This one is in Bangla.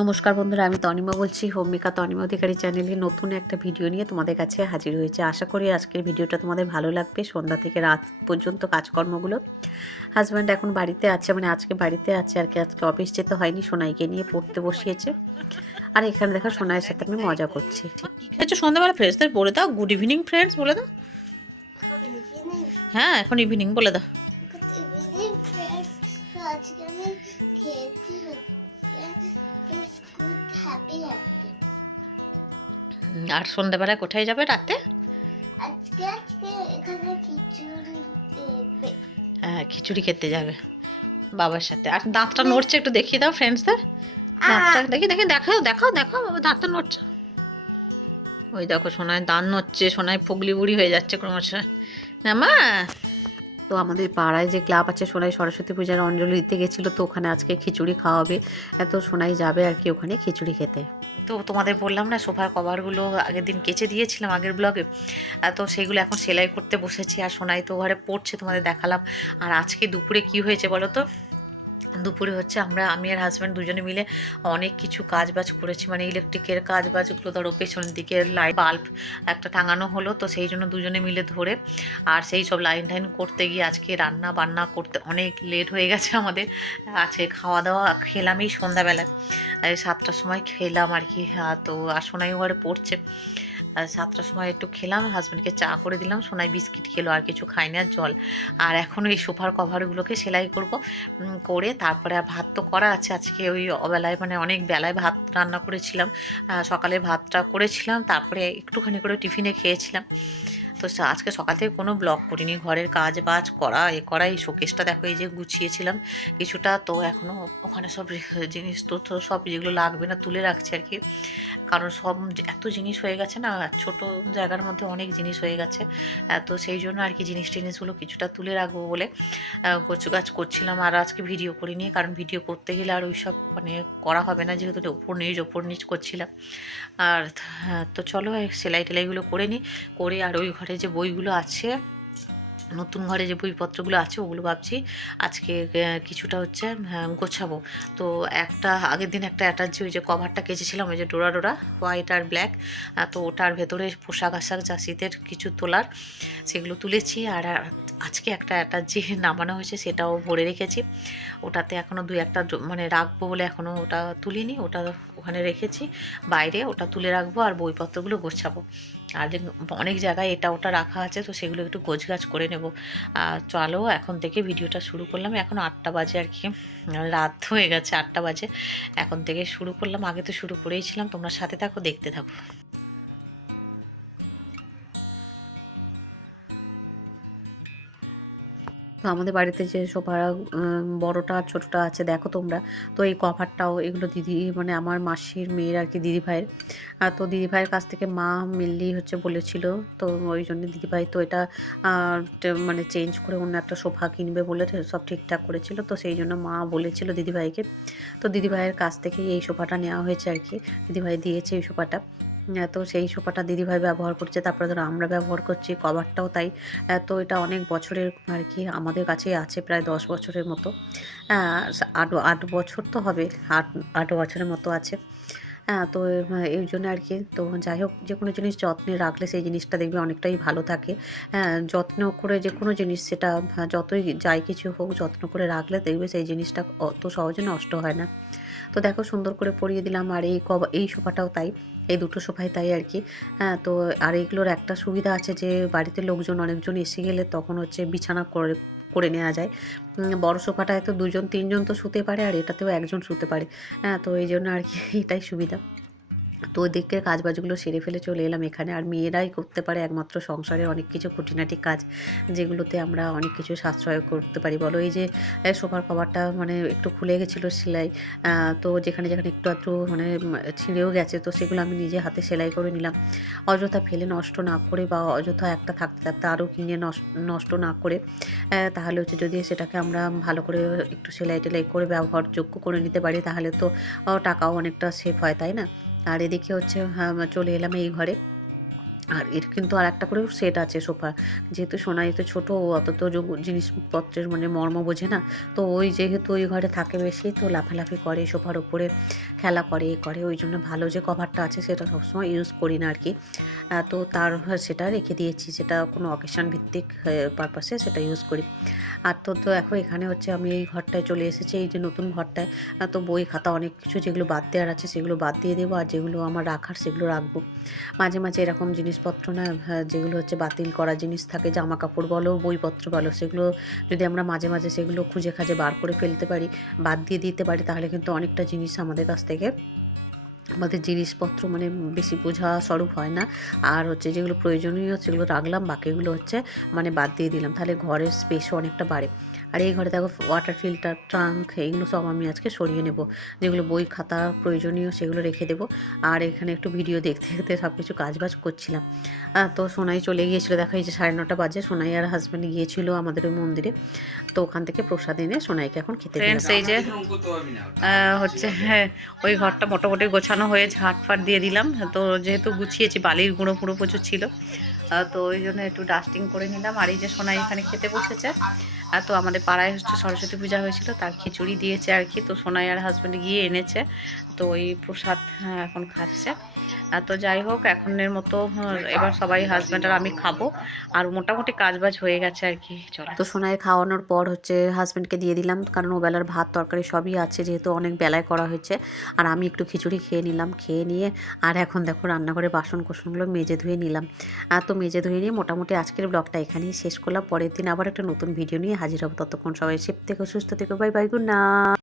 নমস্কার বন্ধুরা আমি তনিমা বলছি হোমিকা তনিমা অধিকারী চ্যানেলে নতুন একটা ভিডিও নিয়ে তোমাদের কাছে হাজির হয়েছে। আশা করি আজকের ভিডিওটা তোমাদের ভালো লাগবে। সন্ধ্যা থেকে রাত পর্যন্ত কাজকর্মগুলো। হাজব্যান্ড এখন বাড়িতে আছে মানে আজকে বাড়িতে আছে আর কি আজকে অফিস যেতে হয়নি সোনাইকে নিয়ে পড়তে বসিয়েছে। আর এখানে দেখা সোনাইয়ের সাথে আমি মজা করছি। খেয়েছো সন্ধ্যাবেলা ফ্রেন্ডসদের বলে দাও। গুড ইভিনিং ফ্রেন্ডস বলে দাও। হ্যাঁ এখন ইভিনিং বলে দাও। আজকে আমি আর সন্ধ্যাবেলায় কোথায় যাবে রাতে? আজকে আজকে এখানে খিচুড়ি হ্যাঁ খিচুড়ি খেতে যাবে বাবার সাথে। আর দাঁতটা নড়ছে একটু দেখিয়ে দাও ফ্রেন্ডসদের দাঁতটা দেখি দেখি দেখাও দেখাও দেখাও বাবা দাঁতটা নড়ছে। ওই দেখো সোনায় দাঁত নড়ছে সোনায় ফুগলি বুড়ি হয়ে যাচ্ছে ক্রমশ। না মা? তো আমাদের পাড়ায় যে ক্লাব আছে সোনাই সরস্বতী পূজার অঞ্জলি দিতে গেছিল, তো ওখানে আজকে খিচুড়ি খাওয়াবে এত সোনাই যাবে আর কি ওখানে খিচুড়ি খেতে। তো তোমাদের বললাম না, সোফার কভারগুলো আগের দিন কেচে দিয়েছিলাম আগের ব্লগে। তো সেইগুলো এখন সেলাই করতে বসেছি আর সোনাই তো ঘরে পড়ছে, তোমাদের দেখালাম। আর আজকে দুপুরে কি হয়েছে বলো তো? দুপুরে হচ্ছে আমরা আমি আর হাজব্যান্ড দুজনে মিলে অনেক কিছু কাজ বাজ করেছি। মানে ইলেকট্রিকের কাজ বাজগুলো ধরো পেছনের দিকে লাইট বাল্ব একটা টাঙানো হলো তো সেই জন্য দুজনে মিলে ধরে আর সেই সব লাইন টাইন করতে গিয়ে আজকে রান্না বান্না করতে অনেক লেট হয়ে গেছে আমাদের। আছে খাওয়া দাওয়া খেলামই সন্ধ্যাবেলায়। সাতটার সময় খেলাম আর কি আহ, তো আর সোনাই ঘরে পড়ছে। সাতটার সময় একটু খেলাম হাজব্যান্ডকে চা করে দিলাম, সোনায় বিস্কিট খেলো, আর কিছু খাই না, জল। আর এখন এই সোফার কভারগুলোকে সেলাই করব করে তারপরে আর ভাত তো করা আছে, আজকে ওই অবেলায় মানে অনেক বেলায় ভাত রান্না করেছিলাম। সকালে ভাতটা করেছিলাম, তারপরে একটুখানি করে টিফিনে খেয়েছিলাম। তো আজকে সকাল থেকে কোনো ব্লগ করিনি। ঘরের কাজ বাজ করা এ করা এই শোকেসটা দেখো এই যে গুছিয়েছিলাম কিছুটা। তো এখনও ওখানে সব জিনিস তো তো সব যেগুলো লাগবে না তুলে রাখছি আর কি। কারণ সব এত জিনিস হয়ে গেছে না ছোট জায়গার মধ্যে অনেক জিনিস হয়ে গেছে। তো সেই জন্য আর কি জিনিস টিনিসগুলো কিছুটা তুলে রাখব বলে কচু গাছ করছিলাম। আর আজকে ভিডিও করিনি কারণ ভিডিও করতে গেলে আর ওইসব মানে করা হবে না যেহেতু ওপর নিচ ওপর নিচ করছিলাম। আর হ্যাঁ, তো চলো সেলাই টেলাইগুলো করে নিই করে আর ওই ঘরে যে বইগুলো আছে, নতুন ঘরে যে বইপত্রগুলো আছে, ওগুলো ভাবছি আজকে কিছুটা হচ্ছে গোছাবো। তো একটা, আগের দিন একটা অ্যাটার্জি ওই যে কভারটা কেচেছিলাম, ওই যে ডোরা ডোরা হোয়াইট আর ব্ল্যাক তো ওটার ভেতরে পোশাক আশাক, যা শীতের কিছু তোলার, সেগুলো তুলেছি। আর আজকে একটা একটা যে নামানো হয়েছে, সেটাও ভরে রেখেছি। ওটাতে এখনও দুই একটা মানে রাখব বলে এখনও ওটা তুলিনি, ওটা ওখানে রেখেছি। বাইরে ওটা তুলে রাখব আর বইপত্রগুলো গোছাবো। আর অনেক জায়গায় এটা ওটা রাখা আছে, তো সেগুলো একটু গোছগাছ করে নেব। আর চলো, এখন থেকে ভিডিওটা শুরু করলাম। এখন আটটা বাজে আর কি, রাত হয়ে গেছে আটটা বাজে। এখন থেকে শুরু করলাম, আগে তো শুরু করেইছিলাম তোমরা সাথে থাকো, দেখতে থাকো। তো আমাদের বাড়িতে যে সোফা বড়টা আর ছোটোটা আছে, দেখো তোমরা। তো এই কভারটাও এগুলো দিদি মানে আমার মাসির মেয়ের আর কি দিদি ভাইয়ের আর তো দিদি ভাইয়ের কাছ থেকে মা মিললি হচ্ছে বলেছিল, তো ওই জন্য দিদি ভাই তো এটা মানে চেঞ্জ করে অন্য একটা সোফা কিনবে বলে সব ঠিকঠাক করেছিল। তো সেই জন্য মা বলেছিল দিদি ভাইকে তো দিদি ভাইয়ের কাছ থেকে এই সোফাটা নেওয়া হয়েছে আর কি। দিদি ভাই দিয়েছে এই সোফাটা তো সেই সোফাটা দিদিভাই ব্যবহার করছে, তারপরে ধরো আমরা ব্যবহার করছি, কভারটাও তাই। তো এটা অনেক বছরের আর কি, আমাদের কাছেই আছে প্রায় দশ বছরের মতো। আট আট বছর তো হবে, আট আট বছরের মতো আছে। হ্যাঁ তো এই জন্য আর কি, তো যাই হোক, যে কোনো জিনিস যত্নে রাখলে সেই জিনিসটা দেখবে অনেকটাই ভালো থাকে। যত্ন করে যে কোনো জিনিস সেটা, যতই যাই কিছু হোক, যত্ন করে রাখলে দেখবে সেই জিনিসটা অত সহজে নষ্ট হয় না। তো দেখো সুন্দর করে পরিয়ে দিলাম আর এই কব, এই সোফাটাও তাই, এই দুটো সোফাই তাই আর কি। হ্যাঁ তো আর এইগুলোর একটা সুবিধা আছে যে বাড়িতে লোকজন অনেকজন এসে গেলে তখন হচ্ছে বিছানা করে করে নেওয়া যায়। বড়ো বড় সোফাটায় তো দুজন, তিনজন তো শুতে পারে আর এটাতেও একজন শুতে পারে। হ্যাঁ তো এই জন্য আর কি এটাই সুবিধা। তো ওই দিকের কাজ বাজগুলো সেরে ফেলে চলে এলাম এখানে। আর মেয়েরাই করতে পারে একমাত্র সংসারে অনেক কিছু খুঁটিনাটি কাজ, যেগুলোতে আমরা অনেক কিছু সাশ্রয় করতে পারি। বলো, এই যে সোফার কভারটা মানে একটু খুলে গেছিল সেলাই তো যেখানে যেখানে একটু একটু মানে ছিঁড়েও গেছে, তো সেগুলো আমি নিজে হাতে সেলাই করে নিলাম। অযথা ফেলে নষ্ট না করে বা অযথা একটা থাকতে থাকতে আরও কিনে নষ্ট না করে তাহলে হচ্ছে যদি সেটাকে আমরা ভালো করে একটু সেলাই টেলাই করে ব্যবহারযোগ্য করে নিতে পারি, তাহলে তো টাকাও অনেকটা সেভ হয়, তাই না? আর এদিকে হচ্ছে আহ, চলে এলাম এই ঘরে। আর এর কিন্তু আর একটা করেও সেট আছে সোফা। যেহেতু সোনাই তো ছোটো অত তো জিনিসপত্রের মানে মর্ম বোঝে না। তো ওই যেহেতু ওই ঘরে থাকে বেশি, তো লাফালাফি করে, সোফার উপরে খেলা করে, এ করে। ওই জন্য ভালো যে কভারটা আছে সেটা সবসময় ইউজ করি না আর কি তো তার সেটা রেখে দিয়েছি। যেটা কোনো অকেশন ভিত্তিক পারপাসে সেটা ইউজ করি। আর তো তো এখন এখানে হচ্ছে আমি এই ঘরটায় চলে এসেছি। এই যে নতুন ঘরটায় তো বই খাতা অনেক কিছু যেগুলো বাদ দেওয়ার আছে সেগুলো বাদ দিয়ে দেবো। আর যেগুলো আমার রাখার সেগুলো রাখব। মাঝে মাঝে এরকম জিনিসপত্র না হ্যাঁ, যেগুলো হচ্ছে বাতিল করা জিনিস থাকে জামা কাপড় বলো বইপত্র বলো সেগুলো যদি আমরা মাঝে মাঝে সেগুলো খুঁজে খাজে বার করে ফেলতে পারি বাদ দিয়ে দিতে পারি তাহলে কিন্তু অনেকটা জিনিস আমাদের কাছ থেকে আমাদের জিনিসপত্র মানে বেশি বোঝা স্বরূপ হয় না। আর হচ্ছে যেগুলো প্রয়োজনীয় সেগুলো রাখলাম বাকিগুলো হচ্ছে মানে বাদ দিয়ে দিলাম। তাহলে ঘরের স্পেসও অনেকটা বাড়ে। আর এই ঘরে দেখো ওয়াটার ফিল্টার ট্রাঙ্ক এইগুলো সব আমি আজকে সরিয়ে নেব। যেগুলো বই, খাতা প্রয়োজনীয় সেগুলো রেখে দেবো। আর এখানে একটু ভিডিও দেখতে দেখতে সব কিছু কাজবাজ করছিলাম। তো সোনাই চলে গিয়েছিল। দেখো এই যে সাড়ে নটা বাজে, সোনাই আর হাজব্যান্ড গিয়েছিল আমাদের ওই মন্দিরে। তো ওখান থেকে প্রসাদ এনে সোনাইকে এখন খেতে ফ্রেন্ডস এই যে হচ্ছে হ্যাঁ ওই ঘরটা মোটামুটি গোছানো হয়ে ঝাঁটফাট দিয়ে দিলাম। তো যেহেতু গুছিয়েছি, বালির গুঁড়ো ফুঁড়ো প্রচুর ছিল। তো ওই জন্য একটু ডাস্টিং করে নিলাম। আর এই যে সোনাই এখানে খেতে বসেছে। আর তো আমাদের পাড়ায় হচ্ছে সরস্বতী পূজা হয়েছিল তার খিচুড়ি দিয়েছে আর কি। তো সোনাই আর হাজব্যান্ড গিয়ে এনেছে তো ওই প্রসাদ হ্যাঁ, এখন খাচ্ছে। তো যাই হোক এখনের মতো হ্যাঁ, এবার সবাই হাজব্যান্ড আর আমি খাব। আর মোটামুটি কাজবাজ হয়ে গেছে আর কি চলো। তো সোনায় খাওয়ানোর পর হচ্ছে হাজব্যান্ডকে দিয়ে দিলাম কারণ ও বেলার ভাত তরকারি সবই আছে যেহেতু অনেক বেলায় করা হয়েছে। আর আমি একটু খিচুড়ি খেয়ে নিলাম খেয়ে নিয়ে আর এখন দেখো রান্নাঘরে বাসন কোসনগুলো মেজে ধুয়ে নিলাম। আর তো মেজে ধুয়ে নিয়ে মোটামুটি আজকের ব্লগটা এখানেই শেষ করলাম পরের দিন আবার একটা নতুন ভিডিও নিয়ে হাজির হব ততক্ষণ সবাই সেফ থেকে সুস্থ থেকে বাই বাই গুড না